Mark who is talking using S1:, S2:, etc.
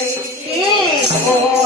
S1: Hey.